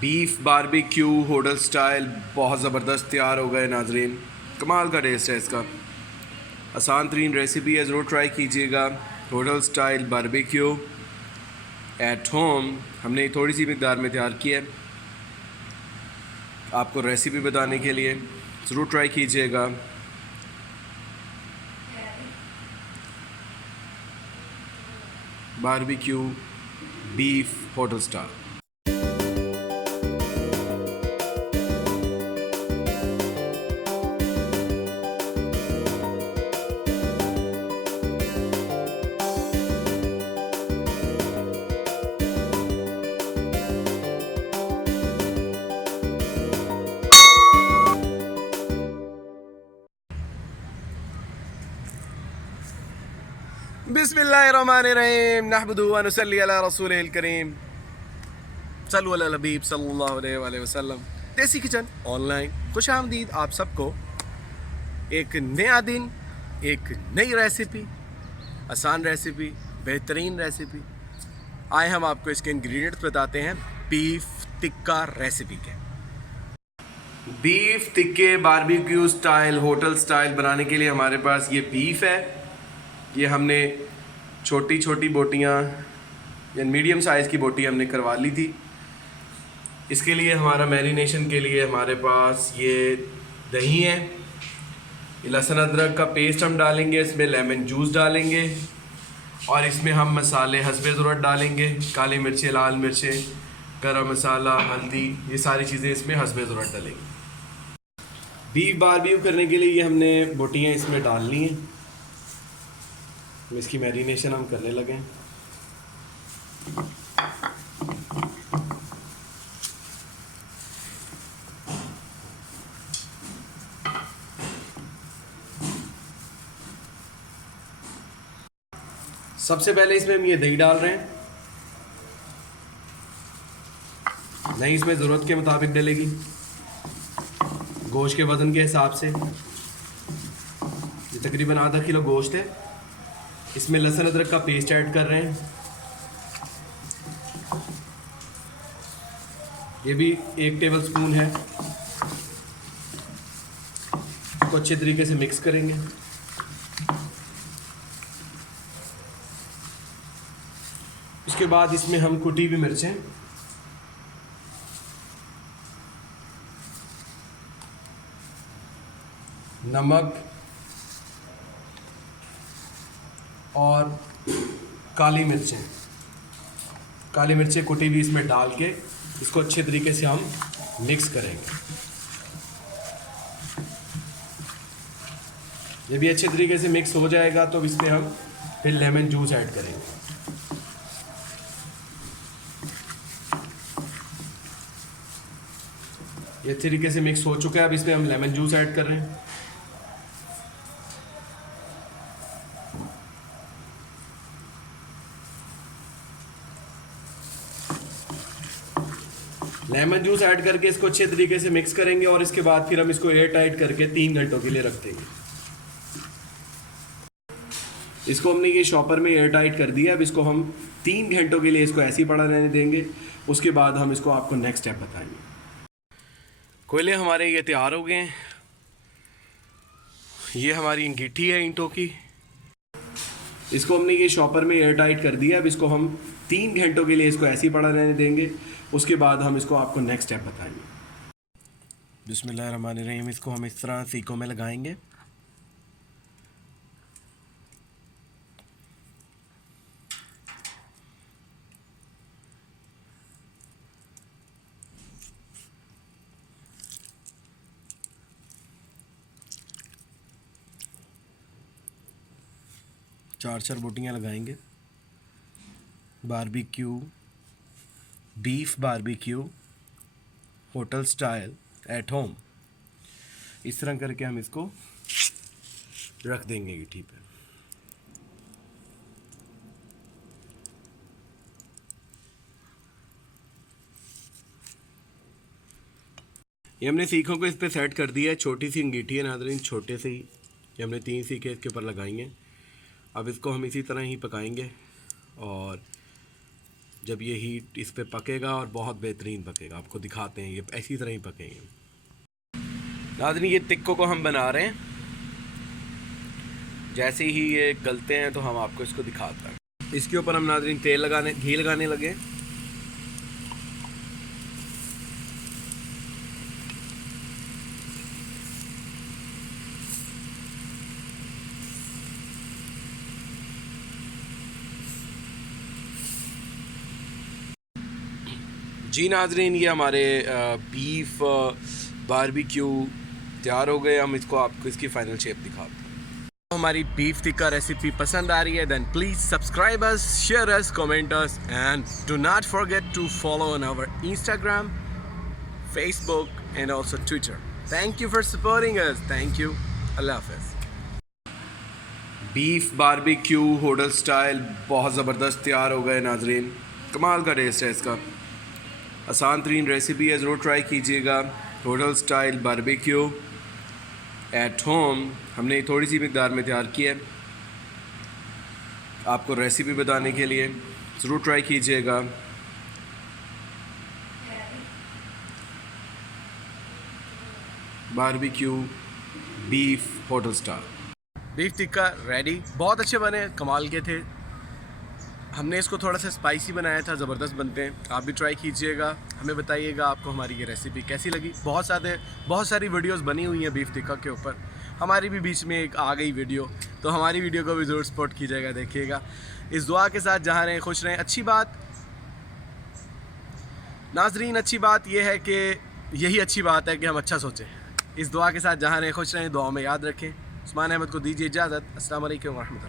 Beef barbecue hotel style बहुत ज़बरदस्त तैयार हो गए नाजरीन। कमाल का टेस्ट है इसका। आसान तरीन रेसिपी है, ज़रूर ट्राई कीजिएगा। Hotel style barbecue at home हमने थोड़ी सी मकदार में तैयार किया है आपको रेसिपी बताने के लिए, ज़रूर ट्राई कीजिएगा। Barbecue beef hotel style. बिस्मिल्लाहिर्रहमानिर्रहीम नहमदुहु व नुसल्ली अला रसूलिहिल करीम सल्लु अला हबीब सल्लल्लाहु अलैहि वसल्लम। देसी किचन ऑनलाइन खुश आमदीद आप सबको। एक नया दिन, एक नई रेसिपी, आसान रेसिपी, बेहतरीन रेसिपी। आए हम आपको इसके इंग्रेडिएंट्स बताते हैं बीफ टिक्का रेसिपी के। बीफ टिक्के बारबेक्यू स्टाइल होटल स्टाइल बनाने के लिए हमारे पास ये बीफ है। ये हमने छोटी छोटी बोटियाँ या मीडियम साइज़ की बोटी हमने करवा ली थी। इसके लिए हमारा मैरिनेशन के लिए हमारे पास ये दही है, ये लहसुन अदरक का पेस्ट हम डालेंगे, इसमें लेमन जूस डालेंगे और इसमें हम मसाले हस्बे ज़रूरत डालेंगे। काली मिर्चें, लाल मिर्चें, गरम मसाला, हल्दी, ये सारी चीज़ें इसमें हस्बे ज़रूरत डालेंगे। बीफ बारबेक्यू करने के लिए ये हमने बोटियाँ इसमें डालनी हैं। इसकी मैरिनेशन हम करने लगे। सबसे पहले इसमें हम ये दही डाल रहे हैं। दही इसमें ज़रूरत के मुताबिक डलेगी, गोश्त के वज़न के हिसाब से। ये तकरीबन आधा किलो गोश्त है। इसमें लहसुन अदरक का पेस्ट ऐड कर रहे हैं। ये भी 1 टेबल स्पून है। इसको अच्छे तरीके से मिक्स करेंगे। इसके बाद इसमें हम कुटी हुई मिर्चें, नमक और काली मिर्चें कुटी हुई इसमें डाल के इसको अच्छे तरीके से हम मिक्स करेंगे। जब ये अच्छे तरीके से मिक्स हो जाएगा तो इसमें हम फिर लेमन जूस ऐड करेंगे। ये अच्छे तरीके से मिक्स हो चुका है। अब इसमें हम लेमन जूस ऐड कर रहे हैं। लेमन जूस ऐड करके इसको अच्छे तरीके से मिक्स करेंगे और इसके बाद फिर हम इसको एयर टाइट करके 3 घंटों के लिए रख देंगे। इसको हमने ये शॉपर में एयर टाइट कर दिया। अब इसको हम 3 घंटों के लिए इसको ऐसे ही पड़ा रहने देंगे। उसके बाद हम इसको आपको नेक्स्ट स्टेप बताएंगे। कोयले हमारे ये तैयार हो गए हैं। ये हमारी अंगीठी है ईंटों की। इसको हमने ये शॉपर में एयर टाइट कर दिया। अब इसको हम 3 घंटों के लिए इसको ऐसे ही पड़ा रहने देंगे। उसके बाद हम इसको आपको नेक्स्ट स्टेप बताएंगे। बिस्मिल्लाहिर्रहमानिर्रहीम। इसको हम इस तरह सीकों में लगाएंगे। चार बोटियाँ लगाएंगे। Barbecue beef barbecue hotel style at home, इस तरह करके हम इसको रख देंगे ईंटी पे। ये हमने सीखों को इस पे सेट कर दिया है। छोटी सी अंगीठी है नाज़रीन, छोटे से ही ये हमने 3 सीखे इसके ऊपर लगाई हैं। अब इसको हम इसी तरह ही पकाएंगे और जब ये हीट इस पे पकेगा और बहुत बेहतरीन पकेगा। आपको दिखाते हैं, ये ऐसी तरह ही पकेंगे। नाज़रीन ये टिक्कों को हम बना रहे हैं, जैसे ही ये गलते हैं तो हम आपको इसको दिखाते हैं। इसके ऊपर हम नाज़रीन घी लगाने लगे। जी नाज़रीन ये हमारे बीफ बारबेक्यू तैयार हो गए। हम इसको आपको इसकी फ़ाइनल शेप दिखाते हैं। हमारी बीफ टिक्का रेसिपी पसंद आ रही है then please subscribe us, share us, comment us and do not forget to follow on our Instagram, Facebook and also Twitter. Thank you for supporting us. Thank you. अल्लाह हाफ़िज़। Beef barbecue hotel style बहुत ज़बरदस्त तैयार हो गए नाज़रीन। कमाल का टेस्ट है इसका। आसान तरीन रेसिपी है, ज़रूर ट्राई कीजिएगा। Hotel style barbecue at home हमने थोड़ी सी मिकदार में तैयार किया है, आपको रेसिपी बताने के लिए। ज़रूर ट्राई कीजिएगा। Barbecue beef hotel style beef tikka ready. बहुत अच्छे बने, कमाल के थे। हमने इसको थोड़ा सा स्पाइसी बनाया था, ज़बरदस्त बनते हैं। आप भी ट्राई कीजिएगा, हमें बताइएगा आपको हमारी ये रेसिपी कैसी लगी। बहुत सारी वीडियोस बनी हुई हैं बीफ टिक्का के ऊपर। हमारी भी बीच में एक आ गई वीडियो, तो हमारी वीडियो को भी ज़रूर सपोर्ट कीजिएगा, देखिएगा। इस दुआ के साथ जहाँ रहें खुश रहें। अच्छी बात नाज़रीन, अच्छी बात यह है कि यही अच्छी बात है कि हम अच्छा सोचें। इस दुआ के साथ जहाँ रहें खुश रहें, दुआ में याद रखें। उस्मान अहमद को दीजिए इजाज़त। अस्सलाम वालेकुम व रहमतुल्लाह।